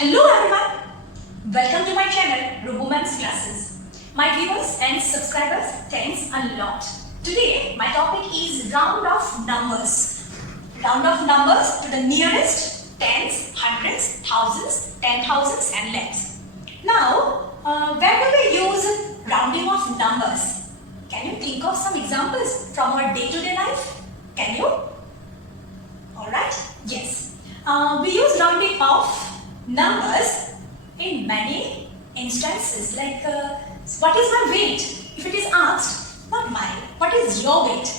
Hello everyone, welcome to my channel Rubuman's Classes. My viewers and subscribers, thanks a lot. Today my topic is round of numbers. Round of numbers to the nearest tens, hundreds, thousands, 10,000s and lakhs. Now, where do we use rounding of numbers? Can you think of some examples from our day-to-day life? Can you? Alright, yes. We use rounding of numbers in many instances, like what is my weight? If it is asked, not mine, what is your weight?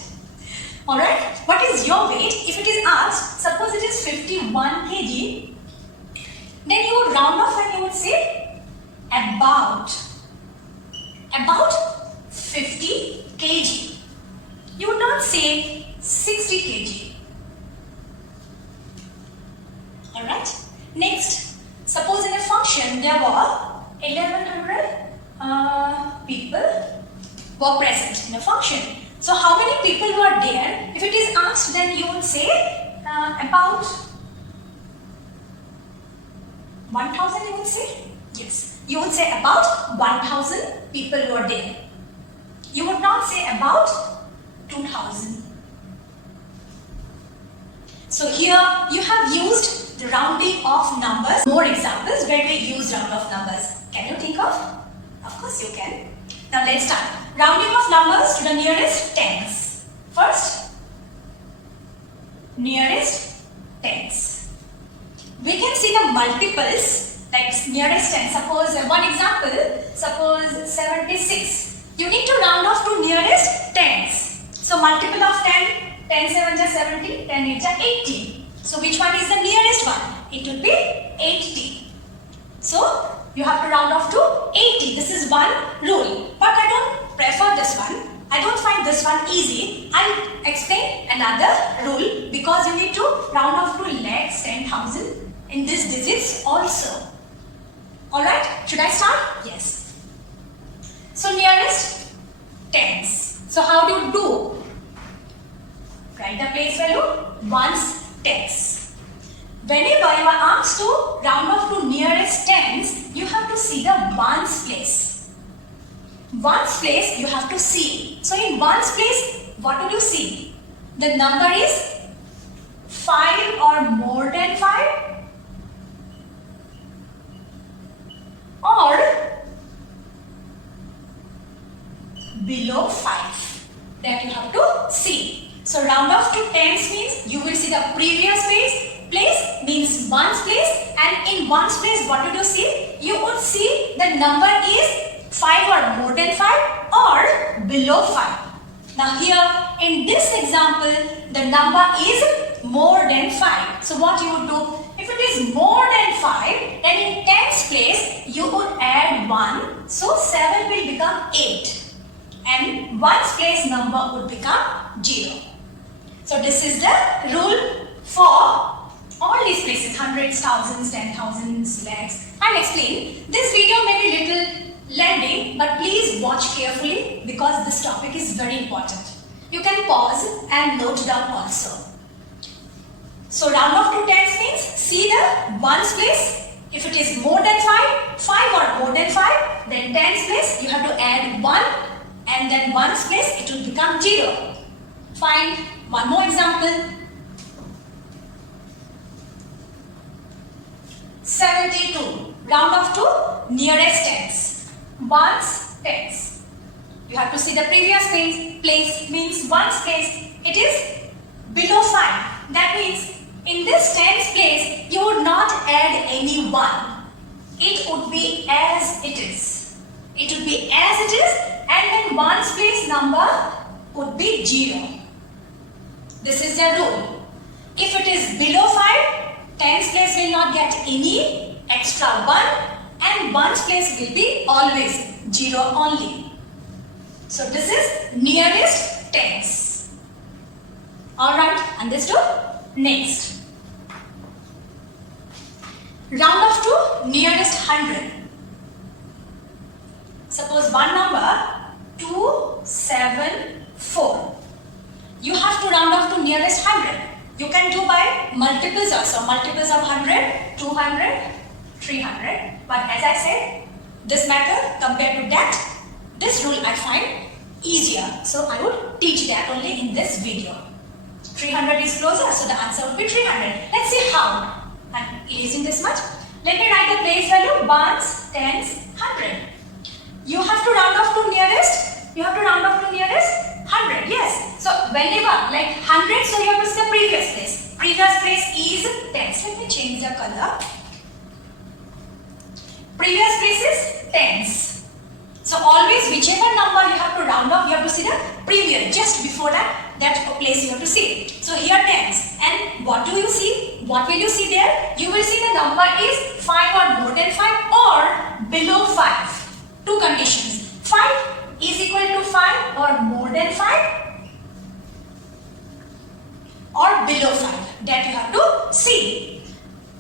Alright, what is your weight? If it is asked, suppose it is 51 kg, then you would round off and you would say about 50 kg. You would not say 60 kg. Alright, next. Suppose in a function there were 1100 people were present in a function. So how many people were there? If it is asked, then you would say about 1000, you would say? Yes. You would say about 1000 people were there. You would not say about 2000. So here you have used the rounding of numbers. More examples where we use round of numbers. Can you think of? Of course you can. Now let's start. Rounding of numbers to the nearest tens. First, nearest tens. We can see the multiples like nearest tens. Suppose one example, suppose 76. You need to round off to nearest tens. So multiple of 10. 10 7 is 70, 10 8 is 80. So which one is the nearest one? It would be 80. So you have to round off to 80. This is one rule. But I don't prefer this one. I don't find this one easy. I'll explain another rule because you need to round off to lakhs, 10,000 in these digits also. Alright, should I start? Yes. So nearest tens. So how do you do? Write the place value, ones, tens. Whenever you are asked to round off to nearest tens, you have to see the ones place. Ones place you have to see. So in ones place, what do you see? The number is 5 or more than 5 or below 5. That you have to see. So round off to tens means you will see the previous place means ones place, and in ones place what would you see? You would see the number is 5 or more than 5 or below 5. Now here in this example the number is more than 5. So what you would do? If it is more than 5, then in tens place you would add 1. So 7 will become 8 and ones place number would become 0. So this is the rule for all these places, hundreds, thousands, 10,000s, lakhs. I'll explain. This video may be little lengthy, but please watch carefully because this topic is very important. You can pause and note down also. So round off to tens means see the ones place. If it is more than 5 or more than 5, then tens place you have to add 1 and then ones place it will become 0. Fine. One more example. 72. Round off to nearest tens. Ones, tens. You have to see the previous place means ones place. It is below 5. That means in this tens place you would not add any 1. It would be as it is. It would be as it is and then ones place number would be 0. This is the rule. If it is below 5, tens place will not get any extra 1 and ones place will be always 0 only. So this is nearest tens. Alright, understood? Next. Round off to nearest 100. Suppose one number 274. You have to round off to nearest 100. You can do by multiples also. Multiples of 100, 200, 300. But as I said, this method compared to that, this rule I find easier. So I would teach that only in this video. 300 is closer, so the answer would be 300. Let's see how. I'm erasing this much. Let me write the place value, ones, tens, 100. You have to round off to nearest. You have to round off to nearest 100. Yes. So whenever like 100, so you have to see the previous place. Previous place is tens. Let me change the color. Previous place is tens. So always whichever number you have to round off, you have to see the previous, just before that place you have to see. So here tens. And what do you see? What will you see there? You will see the number is 5 or more than 5 or below 5. Two conditions. 5 is equal to 5 or more than 5 or below 5. That you have to see.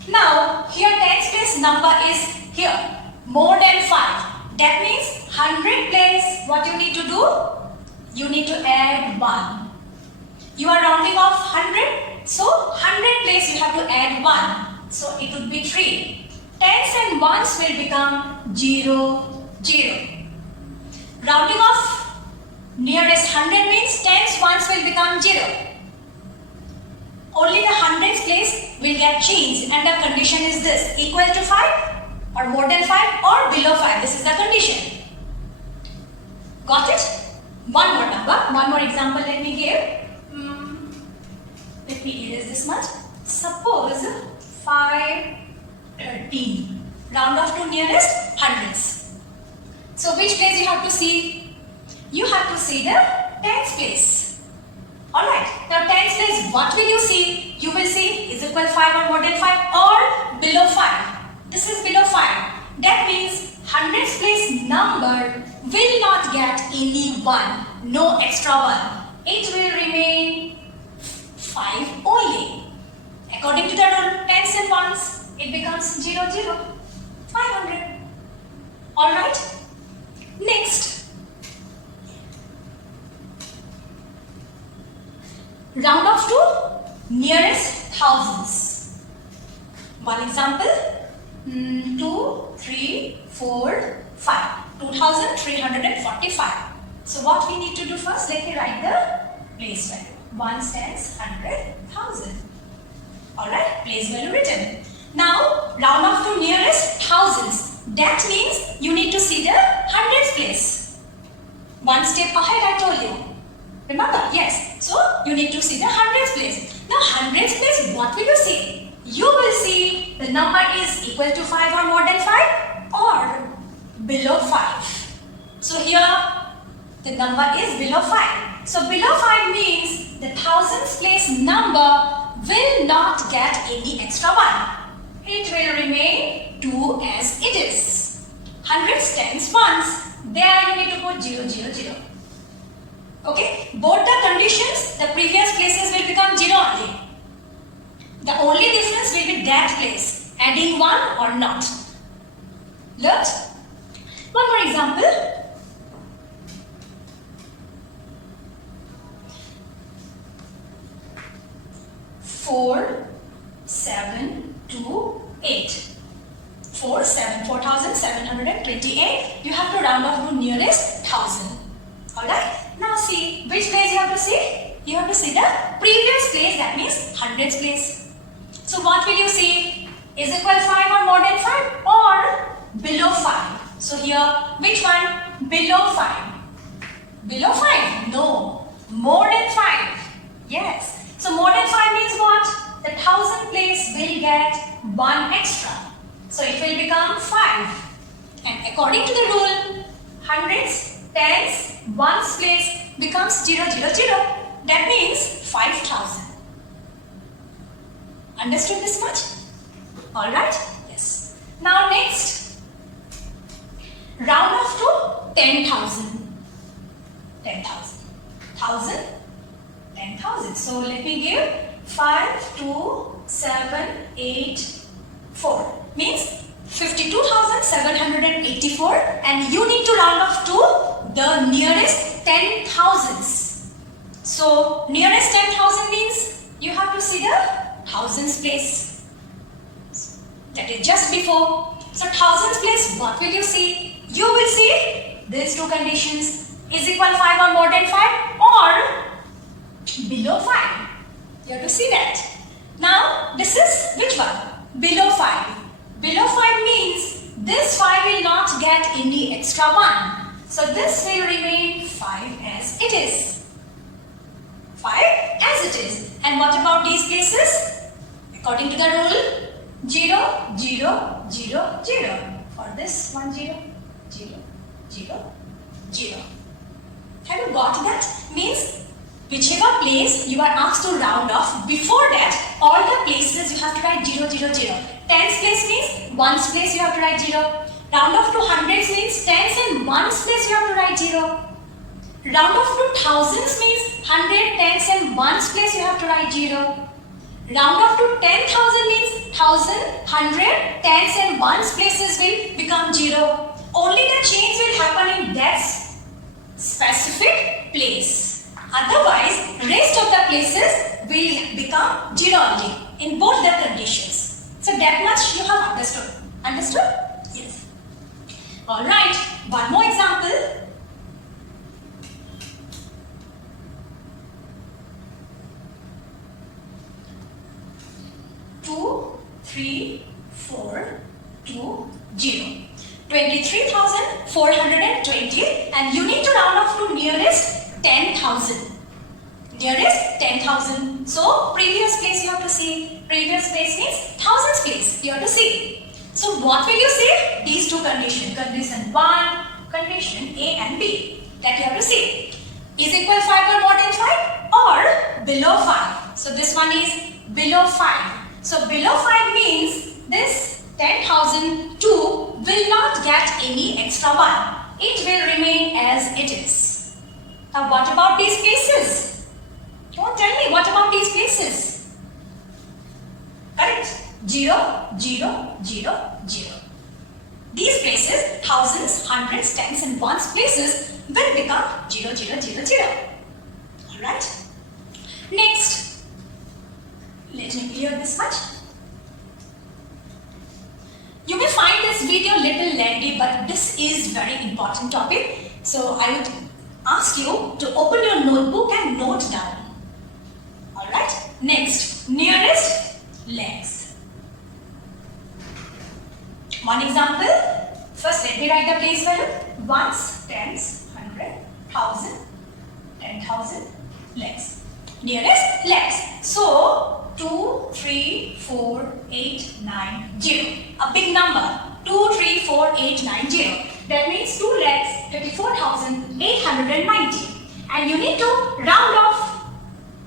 Now here tens place number is here more than 5. That means 100 place, what you need to do? You need to add 1. You are rounding off 100, so 100 place you have to add 1. So it would be 3. Tens and ones will become 0, 0. Rounding off nearest 100 means tens, ones will become 0. Only the hundreds place will get changed, and the condition is this: equal to 5 or more than 5 or below 5. This is the condition. Got it? One more number, one more example let me give. Let me erase this much. Suppose 513. Round off to nearest hundreds. So which place you have to see? You have to see the tens place. Alright. Now tens place, what will you see? You will see is equal 5 or more than 5 or below 5. This is below 5. That means hundreds place number will not get any 1. No extra 1. It will remain 5 only. According to the rule, tens and ones, it becomes 0, 0. 500. Alright. Next. Round off to nearest thousands. One example. 2, 3, 4, 5. 2345. So what we need to do first? Let me write the place value. 1, tens, 100, 1000. Alright, place value written. Now round off to nearest thousands. That means you need to see the hundreds place. One step ahead I told you. Remember? Yes. So you need to see the hundreds place. Now hundreds place, what will you see? You will see the number is equal to 5 or more than 5 or below 5. So here the number is below 5. So below 5 means the thousands place number will not get any extra 1. It will remain 2 as it is. Hundreds, tens, ones. There you need to put 0, 0, 0. Okay? Both the conditions, the previous places will become 0 only. The only difference will be that place, adding 1 or not. Look. One more example. 4, 7, 2, 8. 4,728. You have to round off to nearest 1000. Alright? Now see, which place you have to see? You have to see the previous place, that means hundreds place. So what will you see? Is equal 5 or more than 5 or below 5? So here, which one? Below 5. Below 5? No. More than 5. Yes. So more than 5 means what? The 1000 place will get 1 extra. So it will become 5. And according to the rule, hundreds, tens, ones place becomes 0, 0, 0. That means 5000. Understood this much? Alright? Yes. Now next, round off to 10,000. 10,000. 1,000, 10,000. So let me give 5, 2, 7, 8, 4. Means 52,784, and you need to round off to the nearest 10,000s. So nearest 10,000 means you have to see the thousands place. that is just before. So thousands place, what will you see? You will see these two conditions, is equal 5 or more than 5 or below 5. You have to see that. Now this is which one? Below 5. Below 5 means this 5 will not get any extra 1. So this will remain 5 as it is. 5 as it is. And what about these places? According to the rule, 0, 0, 0, 0. For this 1, 0, 0, 0, 0. Have you got that? Means whichever place you are asked to round off, before that all the places you have to write 0, 0, 0. Tens place means ones place you have to write 0. Round off to hundreds means tens and ones place you have to write 0. Round off to thousands means 100, tens and ones place you have to write 0. Round off to 10,000 means 1,000, 100, tens and ones places will become 0. Only the change will happen in that specific place. Otherwise, rest of the places will become 0 only in both the conditions. So that much you have understood. Understood? Yes. Alright, one more example. 2, 3, 4, 2, 0. 23,420 and you need to round off to nearest 10,000. Nearest 10,000. So previous place you have to see. Previous place means thousands place you have to see. So what will you say? These two conditions. Condition 1, condition A and B that you have to see. Is equal 5 or more than 5 or below 5. So this one is below 5. So below 5 means this 10,002 will not get any extra 1. It will remain as it is. Now what about these places? Don't tell me, what about these places? Correct? 0, 0, 0, 0. These places, thousands, hundreds, tens and ones places will become 0, 0, 0, 0. Alright? Next, let me clear this much. You may find this video little lengthy, but this is very important topic. So I would ask you to open your notebook and note down. Alright? Next, nearest legs. One example. First, let me write the place value. Ones, tens, 100, 1,000, 10,000 legs. Nearest legs. So 2, 3, 4, 8, 9, 0. A big number. 2, 3, 4, 8, 9, 0. That means 2 legs, 34,890. And you need to round off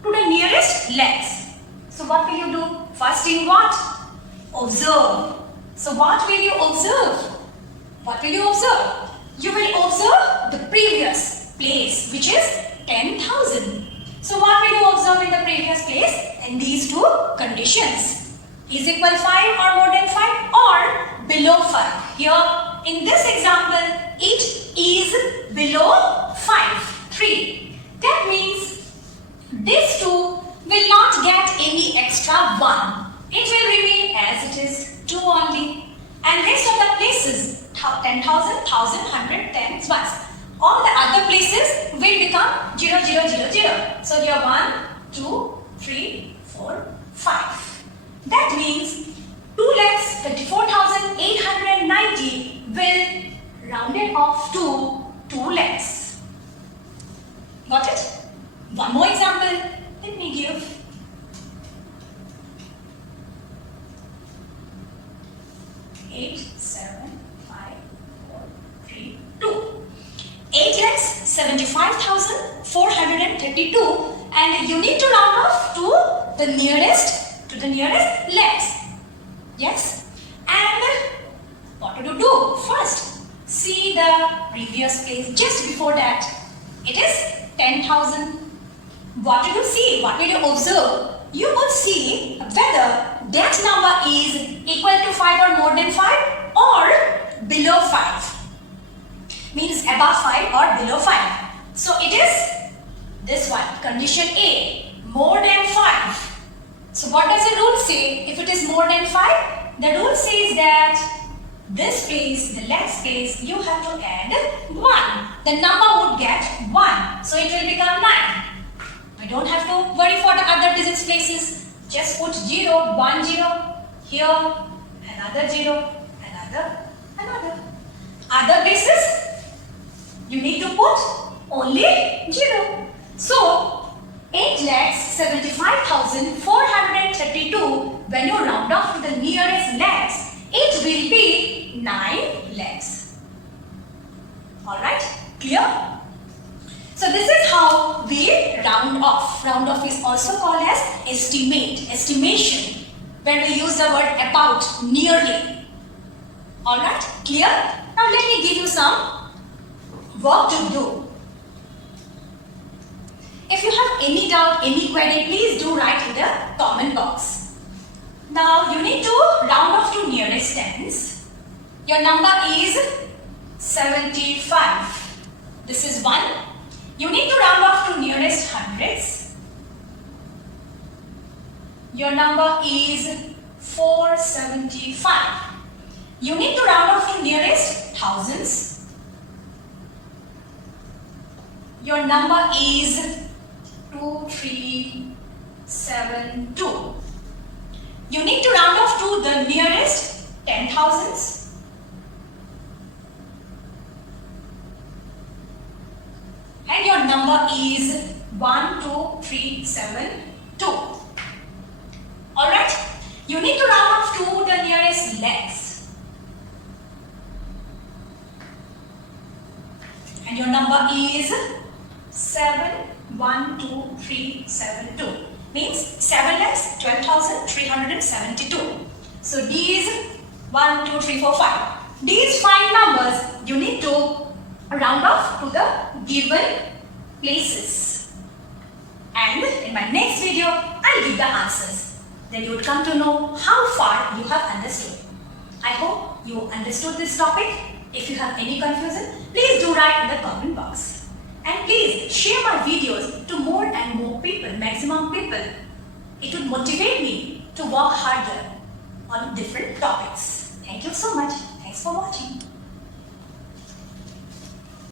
to the nearest legs. So what will you do? First thing what? Observe. So what will you observe? What will you observe? You will observe the previous place, which is 10,000. So what will you observe in the previous place? In these two conditions. Is equal 5 or more than 5 or below 5. Here in this example, it is below 5, 3. That means these two will not get any extra 1. It will remain as it is, 2 only. And rest of the places, 10,000, 1,000, 100, 10, 1. All the other places will become 0, 0, 0, 0. So here 1, 2, 3, 4, 5. That means 2 legs, 34,890 will round it off to 2 legs. Got it? One more example. Let me give. Eight, 7, 5, 4, 3, 2. 8 legs, 75,432, and you need to round off to the nearest legs. Yes? And what do you do? First, see the previous place just before that. It is 10,000. What do you see? What will you observe? You will see whether that number is equal to 5 or more than 5 or below 5. Means above 5 or below 5. So it is this one, condition A, more than 5. So what does the rule say? If it is more than 5, the rule says that this place, the legs place, you have to add 1. The number would get 1. So it will become 9. We don't have to worry for the other digits places. Just put 0, 1 0 here, another 0, another. Other places, you need to put only 0. So 8,75,432, when you round off to the nearest legs, it will be 9 legs. Alright, clear? So this is how we round off. Round off is also called as estimate, estimation, when we use the word about, nearly. Alright, clear? Now let me give you some work to do. If you have any doubt, any query, please do write in the comment box. Now you need to round off to nearest tens. Your number is 75. This is 1. You need to round off to nearest hundreds. Your number is 475. You need to round off to nearest thousands. Your number is 2372. You need to round off to the nearest 10,000s. And your number is 12372. Alright? You need to round off to the nearest legs. And your number is 71272. Means 7 legs, 12,372. So these 1, 2, 3, 4, 5. These 5 numbers you need to round off to the given places. And in my next video, I'll give the answers. Then you would come to know how far you have understood. I hope you understood this topic. If you have any confusion, please do write in the comment box. And please share my videos to more and more people, maximum people. It would motivate me to work harder on different topics. Thank you so much. Thanks for watching.